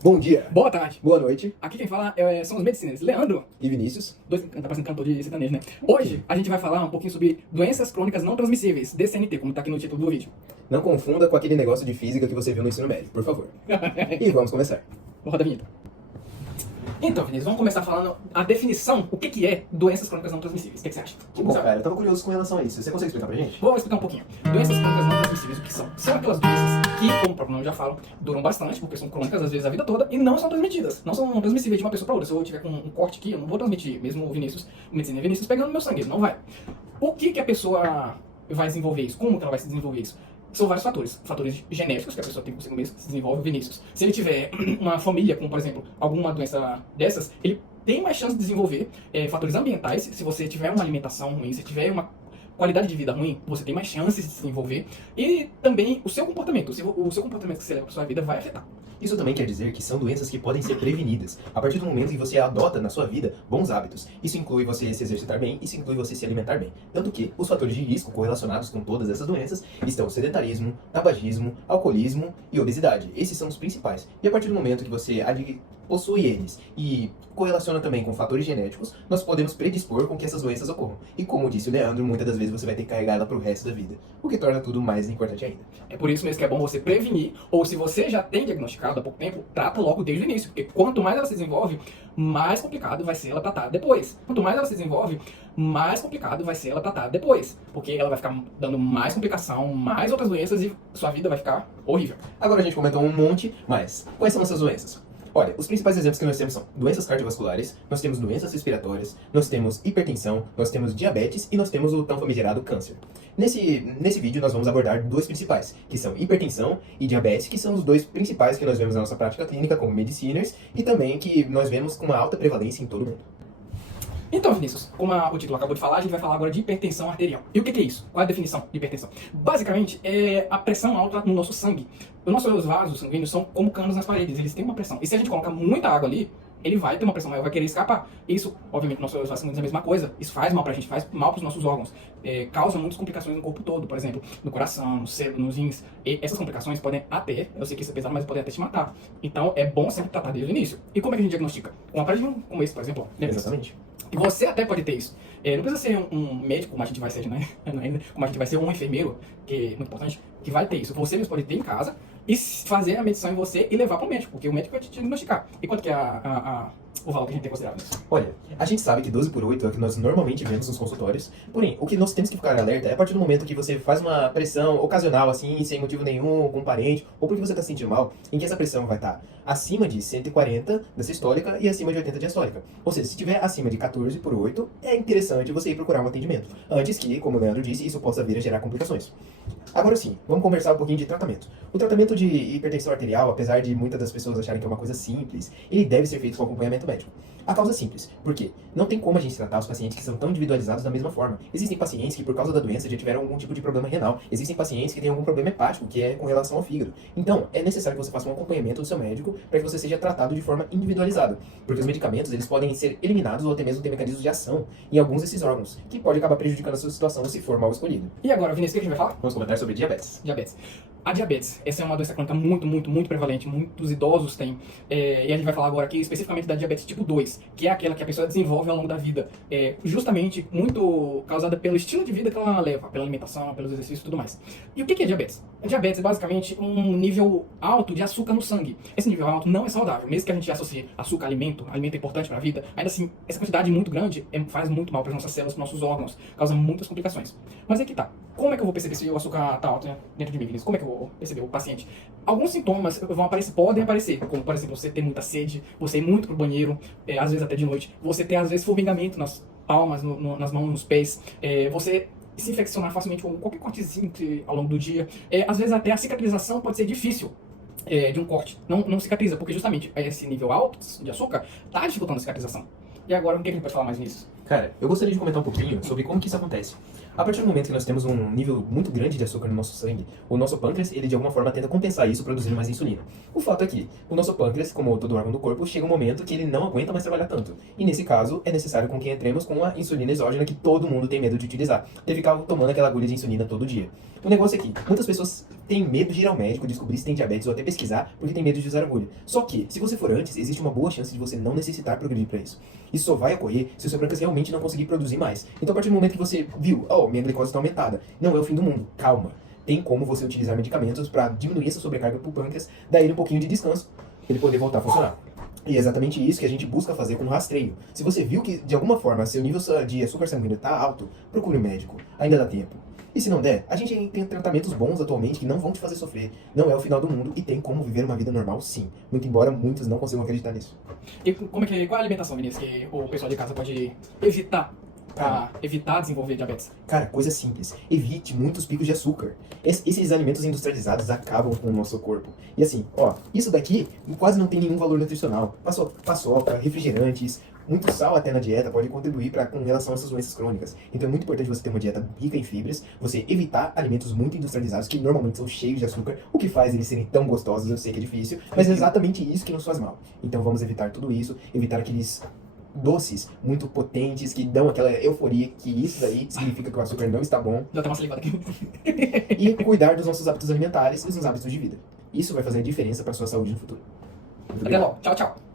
Bom dia, Boa tarde. boa noite. Aqui quem fala são os medicineiros Leandro, E Vinícius? tá parecendo cantor de sertanejo, né? Hoje a gente vai falar um pouquinho sobre doenças crônicas não transmissíveis, DCNT, como tá aqui no título do vídeo. Não confunda com aquele negócio de física que você viu no ensino médio, por favor. E vamos começar. Roda a vinheta. Então, Vinícius, vamos começar falando a definição, o que é doenças crônicas não transmissíveis. O que você acha? Que bom, cara, eu tava curioso com relação a isso. Você consegue explicar pra gente? Vou explicar um pouquinho. Doenças crônicas não transmissíveis, o que são? São aquelas doenças que, como o próprio nome já fala, duram bastante, porque são crônicas às vezes a vida toda, e não são transmitidas. Não são transmissíveis de uma pessoa para outra. Se eu tiver com um corte aqui, eu não vou transmitir, mesmo o Vinícius, o medicina Vinícius pegando meu sangue, não vai. O que a pessoa vai desenvolver isso? Como que ela vai se desenvolver isso? São vários fatores. Fatores genéticos, que a pessoa tem consigo mesmo, que se desenvolve, o Vinícius. Se ele tiver uma família com, por exemplo, alguma doença dessas, ele tem mais chance de desenvolver fatores ambientais. Se você tiver uma alimentação ruim, se tiver uma qualidade de vida ruim, você tem mais chances de se desenvolver. E também o seu comportamento. O seu comportamento que você leva para sua vida vai afetar. Isso também quer dizer que são doenças que podem ser prevenidas a partir do momento que você adota na sua vida bons hábitos. Isso inclui você se exercitar bem, isso inclui você se alimentar bem. Tanto que os fatores de risco correlacionados com todas essas doenças estão o sedentarismo, tabagismo, alcoolismo e obesidade. Esses são os principais. E a partir do momento que você possui eles e correlaciona também com fatores genéticos, nós podemos predispor com que essas doenças ocorram. E como disse o Leandro, muitas das vezes você vai ter que carregar ela pro resto da vida, o que torna tudo mais importante ainda. É por isso mesmo que é bom você prevenir, ou se você já tem diagnosticado há pouco tempo, trata logo desde o início, porque quanto mais ela se desenvolve, mais complicado vai ser ela tratar depois. Quanto mais ela se desenvolve, mais complicado vai ser ela tratar depois, porque ela vai ficar dando mais complicação, mais outras doenças e sua vida vai ficar horrível. Agora a gente comentou um monte, mas quais são essas doenças? Olha, os principais exemplos que nós temos são doenças cardiovasculares, nós temos doenças respiratórias, nós temos hipertensão, nós temos diabetes e nós temos o tão famigerado câncer. Nesse vídeo nós vamos abordar dois principais, que são hipertensão e diabetes, que são os dois principais que nós vemos na nossa prática clínica como mediciners e também que nós vemos com uma alta prevalência em todo mundo. Então, Vinícius, como o título acabou de falar, a gente vai falar agora de hipertensão arterial. E o que é isso? Qual é a definição de hipertensão? Basicamente, é a pressão alta no nosso sangue. Os nossos vasos sanguíneos são como canos nas paredes, eles têm uma pressão. E se a gente colocar muita água ali, ele vai ter uma pressão maior, vai querer escapar. Isso, obviamente, nossos vasos sanguíneos é a mesma coisa. Isso faz mal pra gente, faz mal pros nossos órgãos. Causa muitas complicações no corpo todo, por exemplo, no coração, no cérebro, nos rins. E essas complicações podem até, eu sei que isso é pesado, mas podem até te matar. Então, é bom sempre tratar desde o início. E como é que a gente diagnostica? Um aparelho como esse, por exemplo. Exatamente. E você até pode ter isso. Não precisa ser um médico, como a gente vai ser, né? Como a gente vai ser um enfermeiro, que é muito importante, que vai ter isso. Você mesmo pode ter em casa e fazer a medição em você e levar para o médico, porque o médico vai te diagnosticar. E quanto que é o valor que a gente tem considerado nisso? Olha, a gente sabe que 12/8 é o que nós normalmente vemos nos consultórios, porém, o que nós temos que ficar alerta é a partir do momento que você faz uma pressão ocasional, assim, sem motivo nenhum, com um parente, ou porque você está se sentindo mal, em que essa pressão vai estar acima de 140 da sistólica e acima de 80 diastólica. Ou seja, se estiver acima de 14/8, é interessante você ir procurar um atendimento, antes que, como o Leandro disse, isso possa vir a gerar complicações. Agora sim, vamos conversar um pouquinho de tratamento. O tratamento de hipertensão arterial, apesar de muitas das pessoas acharem que é uma coisa simples, ele deve ser feito com acompanhamento médico. A causa é simples, porque não tem como a gente tratar os pacientes que são tão individualizados da mesma forma. Existem pacientes que, por causa da doença, já tiveram algum tipo de problema renal. Existem pacientes que têm algum problema hepático, que é com relação ao fígado. Então, é necessário que você faça um acompanhamento do seu médico para que você seja tratado de forma individualizada. Porque os medicamentos, eles podem ser eliminados ou até mesmo ter mecanismos de ação em alguns desses órgãos, que pode acabar prejudicando a sua situação se for mal escolhido. E agora, Vinícius, o que a gente vai falar? Vamos comentar sobre diabetes. Diabetes. A diabetes, essa é uma doença crônica muito prevalente, muitos idosos têm. E a gente vai falar agora aqui especificamente da diabetes tipo 2, que é aquela que a pessoa desenvolve ao longo da vida, justamente muito causada pelo estilo de vida que ela leva, pela alimentação, pelos exercícios e tudo mais. E o que é diabetes? A diabetes é basicamente um nível alto de açúcar no sangue. Esse nível alto não é saudável, mesmo que a gente associe açúcar a alimento é importante para a vida, ainda assim, essa quantidade muito grande faz muito mal para as nossas células, para os nossos órgãos, causa muitas complicações. Mas aí que tá. Como é que eu vou perceber se o açúcar tá alto, né, dentro de mim, Vinícius? Como é que eu vou perceber o paciente? Alguns sintomas podem aparecer, como por exemplo, você ter muita sede, você ir muito pro banheiro, às vezes até de noite, você ter às vezes formigamento nas palmas, nas mãos, nos pés, você se infeccionar facilmente com qualquer cortezinho ao longo do dia, às vezes até a cicatrização pode ser difícil. De um corte, não cicatriza, porque justamente esse nível alto de açúcar tá dificultando a cicatrização. E agora, o que a gente pode falar mais nisso? Cara, eu gostaria de comentar um pouquinho sobre como que isso acontece. A partir do momento que nós temos um nível muito grande de açúcar no nosso sangue, o nosso pâncreas, ele de alguma forma tenta compensar isso produzindo mais insulina. O fato é que o nosso pâncreas, como todo órgão do corpo, chega um momento que ele não aguenta mais trabalhar tanto. E nesse caso, é necessário com que entremos com a insulina exógena que todo mundo tem medo de utilizar, de ficar tomando aquela agulha de insulina todo dia. O negócio é que muitas pessoas têm medo de ir ao médico, descobrir se tem diabetes ou até pesquisar, porque tem medo de usar agulha. Só que, se você for antes, existe uma boa chance de você não necessitar progredir para isso. Isso só vai ocorrer se o seu pâncreas realmente não conseguir produzir mais. Então, a partir do momento que você viu, minha glicose está aumentada, não é o fim do mundo, calma. Tem como você utilizar medicamentos para diminuir essa sobrecarga para o pâncreas, dar ele um pouquinho de descanso, para ele poder voltar a funcionar. E é exatamente isso que a gente busca fazer com o rastreio. Se você viu que, de alguma forma, seu nível de açúcar sanguíneo está alto, procure um médico. Ainda dá tempo. E se não der, a gente tem tratamentos bons atualmente que não vão te fazer sofrer. Não é o final do mundo e tem como viver uma vida normal, sim. Muito embora muitos não consigam acreditar nisso. E qual é a alimentação, Vinícius, que o pessoal de casa pode evitar para evitar desenvolver diabetes? Cara, coisa simples. Evite muitos picos de açúcar. Esses alimentos industrializados acabam com o nosso corpo. E assim, isso daqui quase não tem nenhum valor nutricional. Paçoca, refrigerantes, muito sal até na dieta pode contribuir com relação a essas doenças crônicas. Então é muito importante você ter uma dieta rica em fibras, você evitar alimentos muito industrializados, que normalmente são cheios de açúcar, o que faz eles serem tão gostosos. Eu sei que é difícil, mas é exatamente isso que nos faz mal. Então vamos evitar tudo isso, evitar aqueles doces muito potentes que dão aquela euforia que isso daí significa que o açúcar não está bom. Já tem uma salivada aqui. E cuidar dos nossos hábitos alimentares e dos hábitos de vida. Isso vai fazer a diferença para a sua saúde no futuro. Muito Até obrigado. logo. Tchau, tchau.